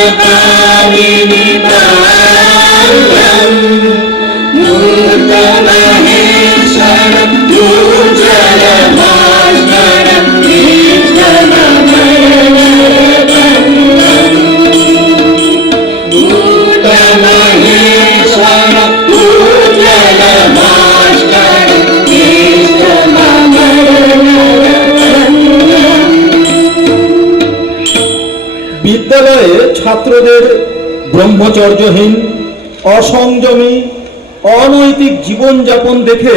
Bhagavad Gita. ছাত্রদের ব্রহ্মচর্যহীন, অসংযমী, অনৈতিক জীবনযাপন দেখে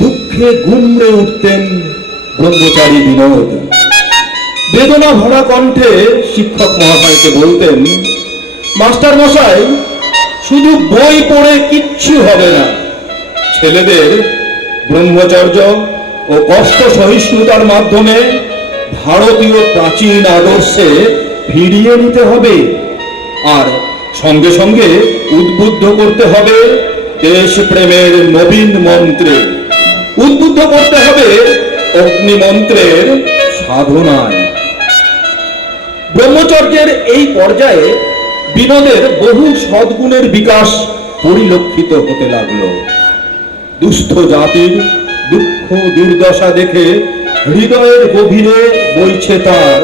দুঃখে গুমড়ে উঠতেন ব্রহ্মচারী বিনোদ। বেদনা ভরা কণ্ঠে শিক্ষক মহাশয়কে বলতেন মাস্টার মশাই শুধু বই পড়ে কিচ্ছু হবে না। ছেলেদের ব্রহ্মচর্য ও কষ্ট সহিষ্ণুতার মাধ্যমে ভারতীয় প্রাচীন আদর্শে ফিরিয়ে নিতে হবে। আর সঙ্গে সঙ্গে উদ্বুদ্ধ করতে হবে দেশপ্রেমের নবীন মন্ত্রে। উদ্বুদ্ধ করতে হবে অগ্নিমন্ত্রের সাধনায়। ব্রহ্মচর্যের এই পর্যায়ে বিনোদের বহু সদ্গুণের বিকাশ পরিলক্ষিত হতে লাগল। দুস্থ জাতির দুঃখ দুর্দশা দেখে হৃদয়ের গভীরে বইছে তার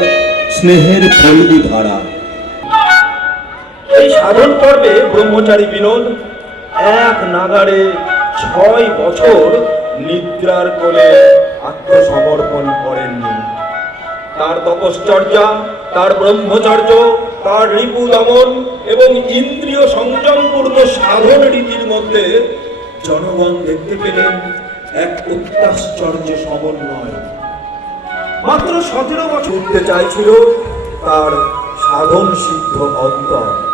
স্নেহের ফলবি ধারা। এই সাধন পর্বে ব্রহ্মচারী বিনোদ এক নাগাড়ে ছয় বছর নিদ্রার কোলে আত্মসমর্পণ করেননি তার তপশ্চর্যা, তার ব্রহ্মচর্য, তার রিপু দমন এবং ইন্দ্রিয় সংযমপূর্ণ সাধন রীতির মধ্যে জনগণ দেখতে পেলেন এক অত্যাশ্চর্য সমন্বয়। মাত্র সতেরো বছর। উঠতে চাইছিল তার সাধন সিদ্ধ অন্তর।